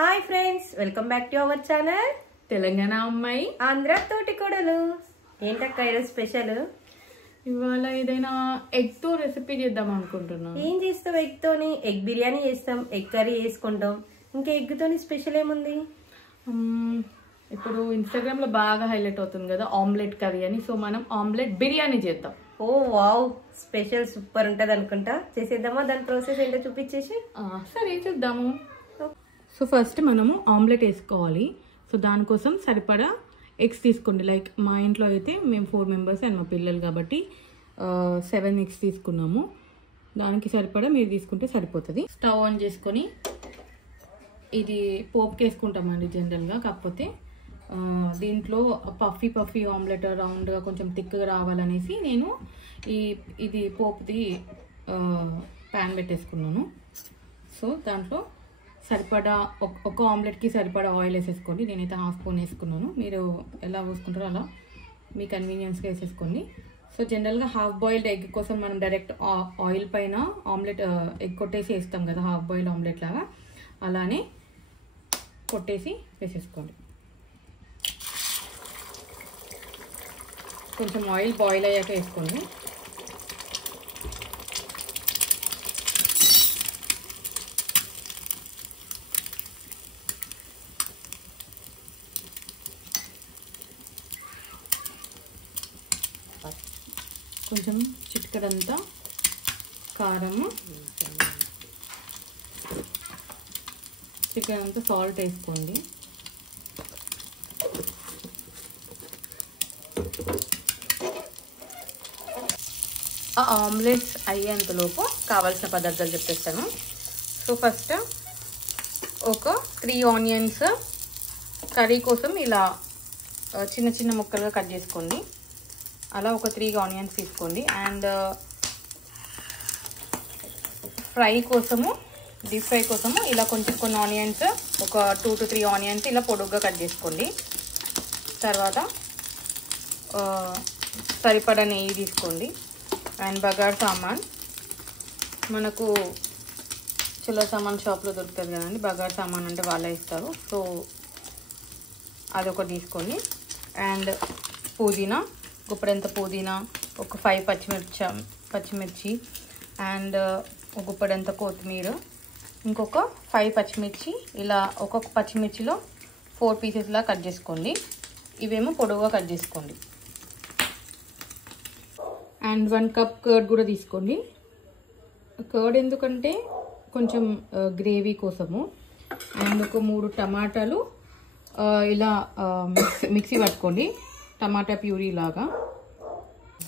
Hi friends, welcome back to our channel Telangana అమ్మాయి ఆంధ్ర తోటి కోడలు. ఏంటక్క ఈరోజు స్పెషల్? ఇవాళ ఏదైనా ఎగ్ తో రెసిపీ చేద్దాం అనుకుంటున్నాం. ఏం చేస్తాం? ఎగ్ తోని ఎగ్ బిర్యానీ చేస్తాం, ఎగ్ కర్రీ చేసుకుంటాం. ఇంకా ఎగ్ తోని స్పెషల్ ఏముంది? ఇప్పుడు ఇన్స్టాగ్రామ్ లో బాగా హైలైట్ అవుతుంది కదా ఆమ్లెట్ కర్రీ అని. సో మనం ఆమ్లెట్ బిర్యానీ చేద్దాం. ఓ వావ్, స్పెషల్ సూపర్ ఉంటది అనుకుంటా. చేసేద్దామా? దాని ప్రాసెస్ ఏంటో చూపించేసి. సరే చూద్దాము. సో ఫస్ట్ మనము ఆమ్లెట్ వేసుకోవాలి. సో దానికోసం సరిపడా ఎగ్స్ తీసుకోండి. లైక్ మా ఇంట్లో అయితే మేము 4 మెంబర్స్ అండ్ మా పిల్లలు కాబట్టి 7 ఎగ్స్ తీసుకున్నాము. దానికి సరిపడా మీరు తీసుకుంటే సరిపోతుంది. స్టవ్ ఆన్ చేసుకొని ఇది పోపుకి వేసుకుంటామండి జనరల్గా. కాకపోతే దీంట్లో పఫీ ఆమ్లెట్ రౌండ్గా కొంచెం థిక్గా రావాలనేసి నేను ఇది పోపుది ప్యాన్ పెట్టేసుకున్నాను. సో దాంట్లో సరిపడా ఒక ఆమ్లెట్కి సరిపడా ఆయిల్ వేసేసుకోండి. నేనైతే 1/2 స్పూన్ వేసుకున్నాను. మీరు ఎలా వేసుకుంటారో అలా మీ కన్వీనియన్స్గా వేసేసుకోండి. సో జనరల్గా హాఫ్ బాయిల్డ్ ఎగ్ కోసం మనం డైరెక్ట్ ఆయిల్ పైన ఆమ్లెట్ ఎగ్ కొట్టేసి వేస్తాం కదా, హాఫ్ బాయిల్డ్ ఆమ్లెట్ లాగా. అలానే కొట్టేసి వేసేసుకోండి. కొంచెం ఆయిల్ బాయిల్ అయ్యాక వేసుకోండి. కొంచెం చిటికెడంతా కారము, చిటికెడంతా సాల్ట్ వేసుకోండి. ఆ ఆమ్లెట్స్ అయ్యేంతలోపు కావాల్సిన పదార్థాలు చెప్పేస్తాను. సో ఫస్ట్ ఒక 3 ఆనియన్స్ కర్రీ కోసం ఇలా చిన్న చిన్న ముక్కలుగా కట్ చేసుకోండి. అలా ఒక 3 ఆనియన్స్ తీసుకోండి. అండ్ ఫ్రై కోసము, డీప్ ఫ్రై కోసము ఇలా కొన్ని ఆనియన్స్, ఒక 2 to 3 ఆనియన్స్ ఇలా పొడుగ్గా కట్ చేసుకోండి. తర్వాత సరిపడా నెయ్యి తీసుకోండి. అండ్ బగార్ సామాన్, మనకు చిల్లర సామాన్ షాప్లో దొరుకుతుంది కదండి, బగార్ సామాన్ అంటే వాళ్ళే ఇస్తారు. సో అదొకటి తీసుకోండి. అండ్ పుదీనా, గుప్పెడంత పుదీనా, ఒక 5 పచ్చిమిర్చి అండ్ ఒక గుప్పెడంత కొత్తిమీర, ఇంకొక 5 పచ్చిమిర్చి. ఇలా ఒక్కొక్క పచ్చిమిర్చిలో 4 పీసెస్లా కట్ చేసుకోండి. ఇవేమో పొడవుగా కట్ చేసుకోండి. అండ్ 1 కప్ కర్డ్ కూడా తీసుకోండి. కర్డ్ ఎందుకంటే కొంచెం గ్రేవీ కోసము. అండ్ ఒక 3 టమాటాలు ఇలా మిక్సీ పట్టుకోండి, టమాటా ప్యూరీ లాగా.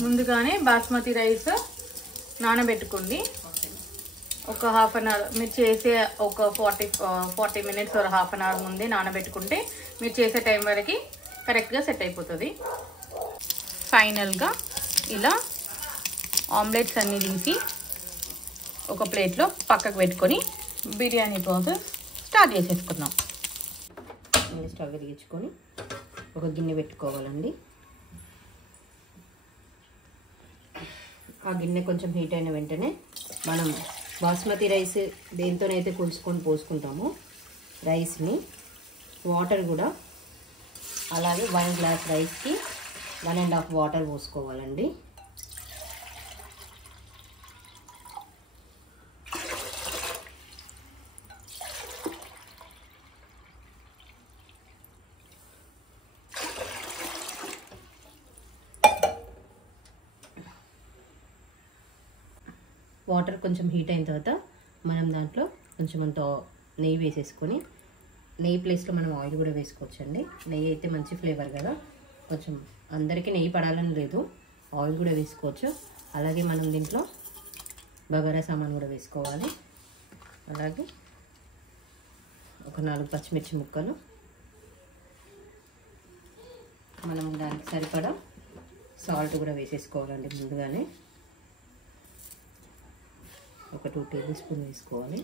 ముందుగానే బాస్మతి రైస్ నానబెట్టుకోండి. ఒక 1/2 an hour, మీరు చేసే ఒక 40 minutes or 1/2 an hour ముందే నానబెట్టుకుంటే మీరు చేసే టైం వరకు కరెక్ట్గా సెట్ అయిపోతుంది. ఫైనల్గా ఇలా ఆమ్లెట్స్ అన్నీ తీసి ఒక ప్లేట్లో పక్కకు పెట్టుకొని బిర్యానీ ప్రాసెస్ స్టార్ట్ చేసేసుకుందాం. స్టవ్ వెలిగించుకొని ఒక గిన్నె పెట్టుకోవాలండి. ఆ గిన్నె కొంచెం హీట్ అయిన వెంటనే మనం బాస్మతి రైస్ దేంతోనైతే కొలుసుకొని పోసుకుంటామో రైస్ని, వాటర్ కూడా అలాగే 1 గ్లాస్ రైస్కి 1.5 వాటర్ పోసుకోవాలండి. వాటర్ కొంచెం హీట్ అయిన తర్వాత మనం దాంట్లో కొంచెం అంత నెయ్యి వేసేసుకొని, నెయ్యి ప్లేస్లో మనం ఆయిల్ కూడా వేసుకోవచ్చండి. నెయ్యి అయితే మంచి ఫ్లేవర్ కదా, కొంచెం అందరికీ నెయ్యి పడాలని లేదు, ఆయిల్ కూడా వేసుకోవచ్చు. అలాగే మనం దీంట్లో బగారా సామాన్ కూడా వేసుకోవాలి. అలాగే ఒక 4 పచ్చిమిర్చి ముక్కలు, మనం దానికి సరిపడా సాల్ట్ కూడా వేసేసుకోవాలండి. ముందుగానే ఒక 2 టేబుల్ స్పూన్ వేసుకోవాలి.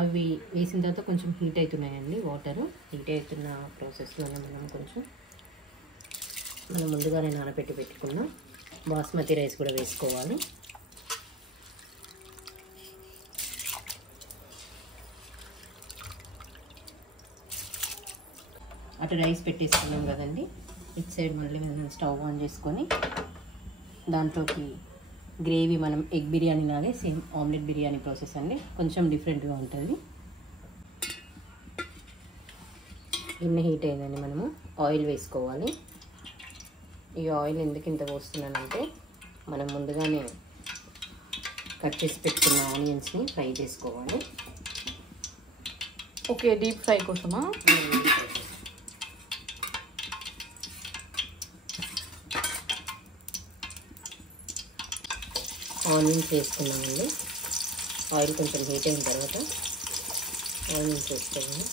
అవి వేసిన తర్వాత కొంచెం హీట్ అవుతున్నాయండి. వాటర్ హీట్ అవుతున్న ప్రాసెస్లోనే మనం ముందుగానే నానబెట్టి పెట్టుకున్న బాస్మతి రైస్ కూడా వేసుకోవాలి. అటు రైస్ పెట్టేసుకున్నాం కదండి, ఇటు సైడ్ మళ్ళీ మనం స్టవ్ ఆన్ చేసుకొని దాంట్లోకి గ్రేవీ మనం ఎగ్ బిర్యానీ లాగే సేమ్ ఆమ్లెట్ బిర్యానీ ప్రాసెస్ అండి, కొంచెం డిఫరెంట్గా ఉంటుంది. గిన్నె హీట్ అయిందండి, మనము ఆయిల్ వేసుకోవాలి. ఈ ఆయిల్ ఎందుకు ఇంత పోస్తున్నానంటే మనం ముందుగానే కట్ చేసి పెట్టుకున్న ఆనియన్స్ని ఫ్రై చేసుకోవాలి. ఓకే, డీప్ ఫ్రై కోసమా? ఆనియన్స్ వేసుకున్నామండి. ఆయిల్ కొంచెం హీట్ అయిన తర్వాత ఆనియన్స్ వేసుకోవాలి.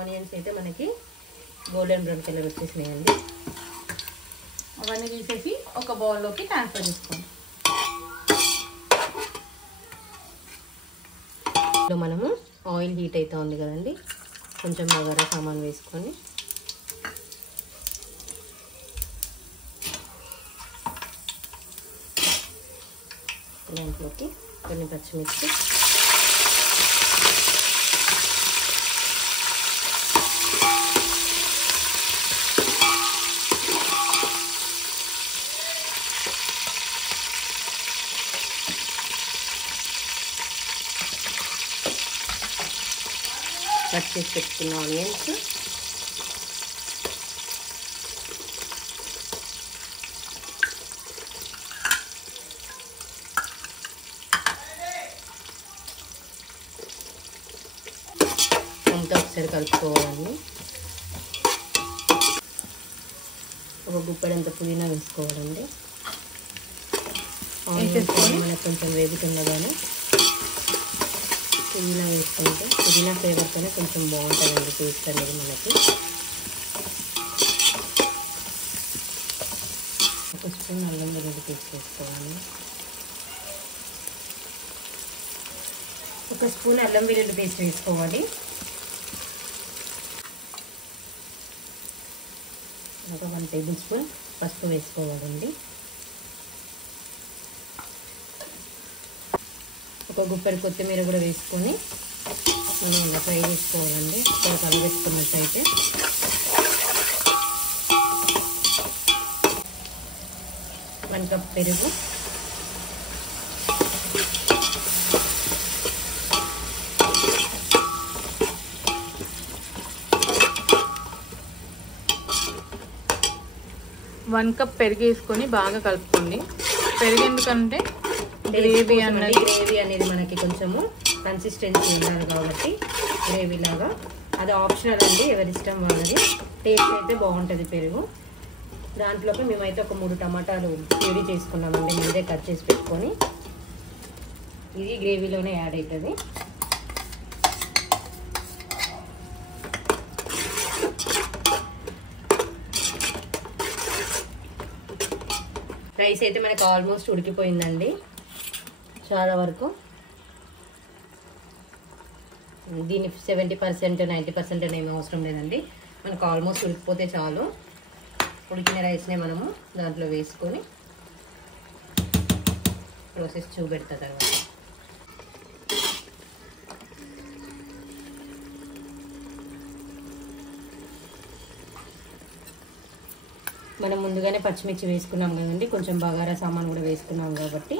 ఆనియన్స్ అయితే మనకి గోల్డెన్ బ్రౌన్ కలర్ వచ్చేసినాయండి. అవన్నీ తీసేసి ఒక బౌల్లోకి ట్రాన్స్ఫర్ చేసుకోండి. మనము ఆయిల్ హీట్ అవుతూ ఉంది కదండి, కొంచెం బగారా సామాన్ వేసుకొని దాంట్లోకి కొన్ని పచ్చిమిర్చి, కట్ చేసి పెట్టుకున్న ఆనియన్స్, అంతా ఒకసారి కలుపుకోవాలండి. ఒక గుప్పెడంత పుదీనా వేసుకోవాలండి. మనకు కొంచెం వేగుతుండగానే పుదీనా వేసుకుంటే పుదీనా ఫ్లేవర్తోనే కొంచెం బాగుంటుందండి టేస్ట్ అనేది మనకి. ఒక స్పూన్ అల్లం వెల్లుల్లి పేస్ట్ వేసుకోవాలి. ఒక స్పూన్ అల్లం వెల్లుల్లి పేస్ట్ వేసుకోవాలి. ఒక 1 టేబుల్ స్పూన్ పసుపు వేసుకోవాలండి. ఒక గుప్పెడు కొత్తిమీర కూడా వేసుకొని మనం ఇలా ఫ్రై చేసుకోవాలండి. ఇక్కడ కలిపెట్టుకున్నట్టయితే 1 కప్ పెరుగు, వన్ కప్ పెరుగు వేసుకొని బాగా కలుపుకోండి. పెరుగు ఎందుకంటే గ్రేవీ అనేది మనకి కొంచెము కన్సిస్టెన్సీ ఉండాలి కాబట్టి గ్రేవీ లాగా. అది ఆప్షనల్ అండి, ఎవరి ఇష్టం వాళ్ళది. టేస్ట్ అయితే బాగుంటుంది పెరుగు. దాంట్లోకి మేమైతే ఒక 3 టమాటాలు ప్యూరీ చేసుకున్నామండి, ముందే కట్ చేసి పెట్టుకొని. ఇది గ్రేవీలోనే యాడ్ అవుతుంది. రైస్ అయితే మనకు ఆల్మోస్ట్ ఉడికిపోయిందండి చాలా వరకు. దీన్ని 70% 90% ఏమీ అవసరం లేదండి, మనకు ఆల్మోస్ట్ ఉడికిపోతే చాలు. ఉడికిన రైస్నే మనము దాంట్లో వేసుకొని ప్రాసెస్ చూపెడతా తర్వాత. మనం ముందుగానే పచ్చిమిర్చి వేసుకున్నాం కదండి, కొంచెం బగారా సామాన్ కూడా వేసుకున్నాం కాబట్టి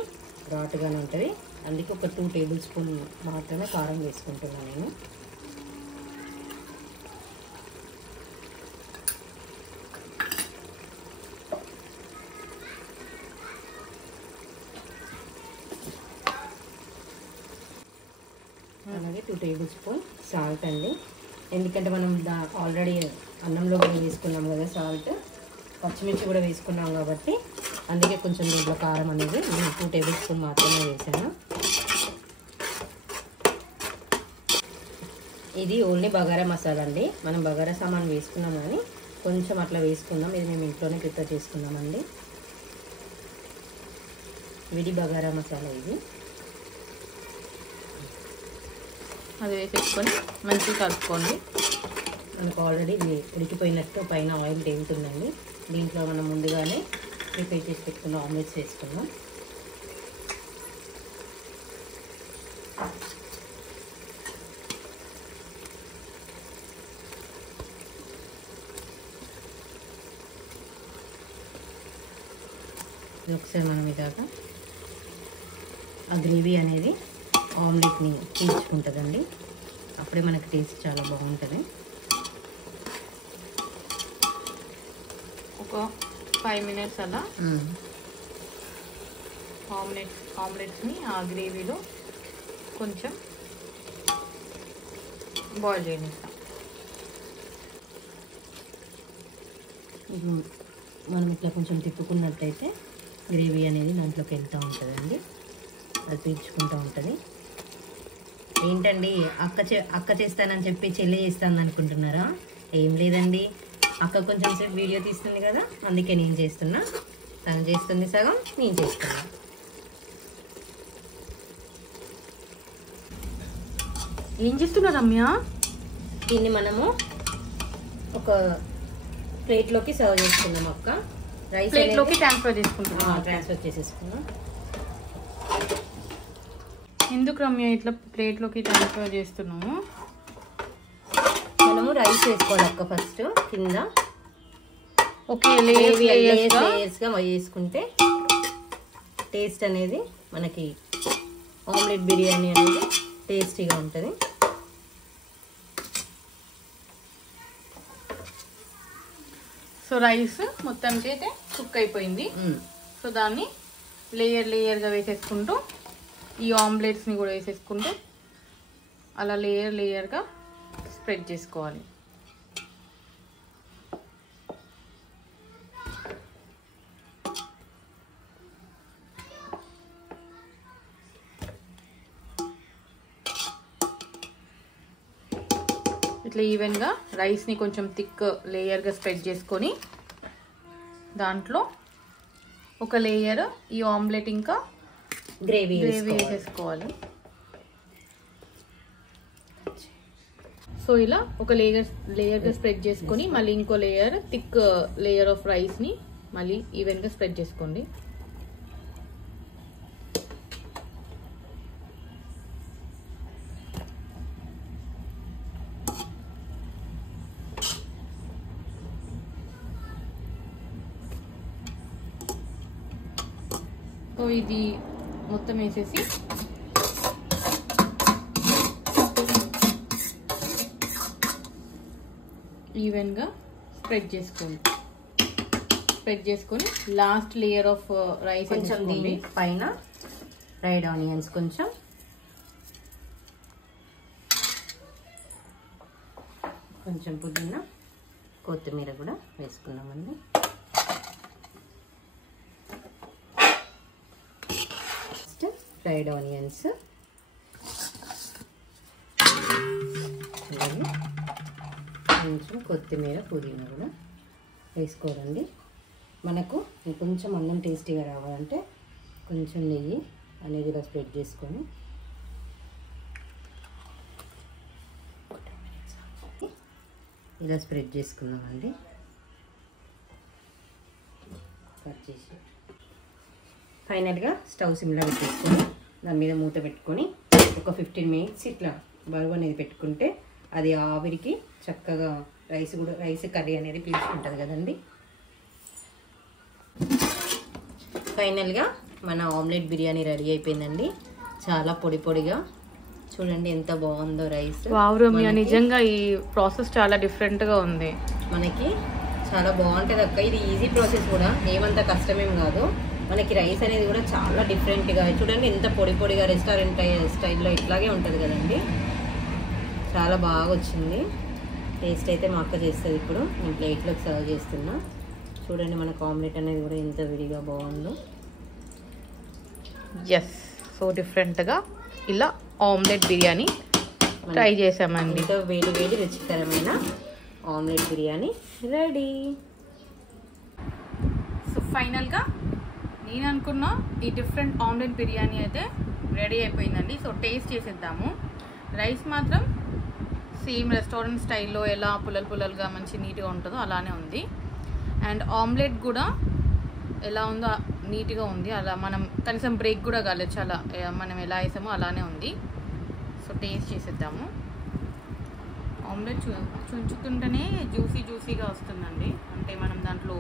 ఘాటుగానే ఉంటుంది. అందుకే ఒక 2 టేబుల్ స్పూన్ మాత్రమే కారం వేసుకుంటున్నాను నేను. అలాగే 2 టేబుల్ స్పూన్ సాల్ట్ అండి, ఎందుకంటే మనం ఆల్రెడీ అన్నంలో కూడా వేసుకున్నాం కదా సాల్ట్, పచ్చిమిర్చి కూడా వేసుకున్నాం కాబట్టి అందుకే కొంచెం దీంట్లో కారం అనేది నేను 2 టేబుల్ స్పూన్ మాత్రమే వేసాను. ఇది ఓన్లీ బగారా మసాలా అండి, మనం బగారా సామాన్ వేసుకున్నాం కానీ కొంచెం అట్లా వేసుకుందాం. ఇది మేము ఇంట్లోనే ప్రిపేర్ చేసుకున్నామండి, విడి బగారా మసాలా ఇది. అది వేసేసుకొని మంచిగా కలుపుకోండి. మనకు ఆల్రెడీ ఇది ఉడికిపోయినట్టు పైన ఆయిల్ తేలుతుందండి. దీంట్లో మనం ముందుగానే ప్రిపేర్ చేసి పెట్టుకున్న ఆమ్లెట్స్ వేసుకున్నాం. ఒకసారి మనం ఇలాగా ఆ గ్రేవీ అనేది ఆమ్లెట్ని పీల్చుకుంటుందండి. అప్పుడే మనకి టేస్ట్ చాలా బాగుంటుంది. ఒక 5 minutes అలా ఆమ్లెట్స్ని ఆ గ్రేవీలో కొంచెం బాయిల్ చేయనిస్తాం. మనం ఇట్లా కొంచెం తిప్పుకున్నట్టయితే గ్రేవీ అనేది దాంట్లోకి వెళ్తూ ఉంటుందండి. అది పీల్చుకుంటూ ఉంటుంది. ఏంటండి అక్క చేస్తానని చెప్పి చెల్లి చేస్తాను అనుకుంటున్నారా? ఏం లేదండి, అక్క కొంచెం సేపు వీడియో తీస్తుంది కదా, అందుకే నేను చేస్తున్నా. తను చేస్తుంది సగం, నేను చేస్తున్నా. ఏం చేస్తున్నా రమ్య? దీన్ని మనము ఒక ప్లేట్లోకి సర్వ్ చేసుకుందాం అక్క. రైస్ ప్లేట్లోకి ట్రాన్స్ఫర్ చేసేసుకున్నాం. ఎందుకు రమ్య ఇట్లా ప్లేట్లోకి ట్రాన్స్ఫర్ చేస్తున్నాము? మనము రైస్ వేసుకోవాలి అక్క ఫస్ట్ కింద. ఓకే, లేయర్స్గా వేసుకుంటే టేస్ట్ అనేది మనకి ఆమ్లెట్ బిర్యానీ అనేది టేస్టీగా ఉంటుంది. సో రైస్ మొత్తానికి అయితే కుక్ అయిపోయింది. సో దాన్ని లేయర్గా వేసేసుకుంటూ ఈ ఆమ్లెట్స్ని కూడా వేసేసుకుంటూ అలా లేయర్గా స్ప్రెడ్ చేసుకోవాలి. ఇట్లా ఈవెన్గా రైస్ని కొంచెం థిక్ లేయర్గా స్ప్రెడ్ చేసుకొని దాంట్లో ఒక లేయర్ ఈ ఆమ్లెట్ ఇంకా గ్రేవీ వేసేసుకోవాలి. సో ఇలా ఒక లేయర్గా స్ప్రెడ్ చేసుకొని మళ్ళీ ఇంకో లేయర్ థిక్ లేయర్ ఆఫ్ రైస్ని మళ్ళీ ఈవెన్గా స్ప్రెడ్ చేసుకోండి. సో ఇది మొత్తం వేసేసి ఈవెన్గా స్ప్రెడ్ చేసుకొని లాస్ట్ లేయర్ ఆఫ్ రైస్ కొంచెం దీని పైన ఫ్రైడ్ ఆనియన్స్ కొంచెం పుదీనా కొత్తిమీర కూడా వేసుకున్నామండి. ఫ్రైడ్ ఆనియన్స్ కొంచెం కొత్తిమీర పుదీనా కూడా వేసుకోవాలండి. మనకు కొంచెం అన్నం టేస్టీగా రావాలంటే కొంచెం నెయ్యి అనేది ఇలా స్ప్రెడ్ చేసుకొని ఇలా స్ప్రెడ్ చేసుకున్నామండి. కట్ చేసి ఫైనల్గా స్టవ్ సిమ్లో పెట్టేసుకొని దాని మీద మూత పెట్టుకొని ఒక 15 minutes ఇట్లా బరువు అనేది పెట్టుకుంటే అది ఆవిరికి చక్కగా రైస్ కర్రీ అనేది పీల్చుకుంటుంది కదండి. ఫైనల్గా మన ఆమ్లెట్ బిర్యానీ రెడీ అయిపోయిందండి. చాలా పొడిగా చూడండి ఎంత బాగుందో రైస్. వావ్ రమ్య, నిజంగా ఈ ప్రాసెస్ చాలా డిఫరెంట్గా ఉంది. మనకి చాలా బాగుంటుంది అక్క. ఇది ఈజీ ప్రాసెస్ కూడా, ఏమంత కష్టమేం కాదు. మనకి రైస్ అనేది కూడా చాలా డిఫరెంట్గా చూడండి ఎంత పొడిగా రెస్టారెంట్ స్టైల్లో ఇట్లాగే ఉంటుంది కదండి. చాలా బాగా వచ్చింది. టేస్ట్ అయితే మా అక్క చేస్తుంది. ఇప్పుడు నేను ప్లేట్లోకి సర్వ్ చేస్తున్నా. చూడండి మనకు ఆమ్లెట్ అనేది కూడా ఎంత విడిగా బాగుందో. ఎస్, సో డిఫరెంట్గా ఇలా ఆమ్లెట్ బిర్యానీ ట్రై చేసామండి. ఎంతో వేడి రుచికరమైన ఆమ్లెట్ బిర్యానీ రెడీ. సో ఫైనల్గా నేను అనుకున్న ఈ డిఫరెంట్ ఆమ్లెట్ బిర్యానీ అయితే రెడీ అయిపోయిందండి. సో టేస్ట్ చేసేద్దాము. రైస్ మాత్రం సేమ్ రెస్టారెంట్ స్టైల్లో ఎలా పుల్లలుగా మంచి నీట్గా ఉంటుందో అలానే ఉంది. అండ్ ఆమ్లెట్ కూడా ఎలా ఉందో నీట్గా ఉంది. అలా మనం కనీసం బ్రేక్ కూడా కాలేదు, చాలా మనం ఎలా వేసామో అలానే ఉంది. సో టేస్ట్ చేసేద్దాము. ఆమ్లెట్ చుంచుతుంటేనే జ్యూసీగా వస్తుందండి. అంటే మనం దాంట్లో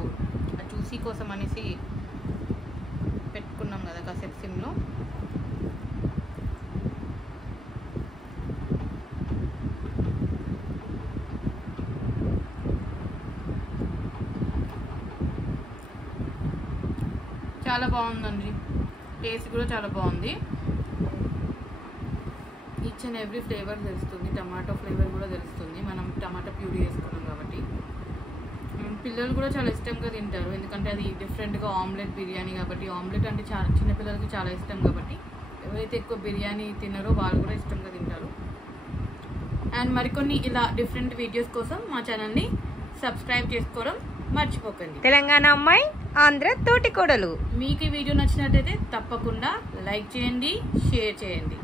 జ్యూసీ కోసం అనేసి పెట్టుకున్నాం కదా కాసేపు సిమ్లో. చాలా బాగుందండి, టేస్ట్ కూడా చాలా బాగుంది. ఈచ్ అండ్ ఎవ్రీ ఫ్లేవర్ తెలుస్తుంది, టమాటో ఫ్లేవర్ కూడా తెలుస్తుంది. మనం టమాటా ప్యూరీ వేసుకున్నాం కాబట్టి పిల్లలు కూడా చాలా ఇష్టంగా తింటారు. ఎందుకంటే అది డిఫరెంట్గా ఆమ్లెట్ బిర్యానీ కాబట్టి, ఆమ్లెట్ అంటే చాలా చిన్నపిల్లలకి చాలా ఇష్టం కాబట్టి ఎవరైతే ఎక్కువ బిర్యానీ తిన్నారో వాళ్ళు కూడా ఇష్టంగా తింటారు. అండ్ మరికొన్ని ఇలా డిఫరెంట్ వీడియోస్ కోసం మా ఛానల్ని సబ్స్క్రైబ్ చేసుకోవడం మర్చిపోకండి. తెలంగాణ అమ్మాయి ఆంధ్ర తోటి కోడలు. మీకు ఈ వీడియో నచ్చినట్టయితే తప్పకుండా లైక్ చేయండి, షేర్ చేయండి.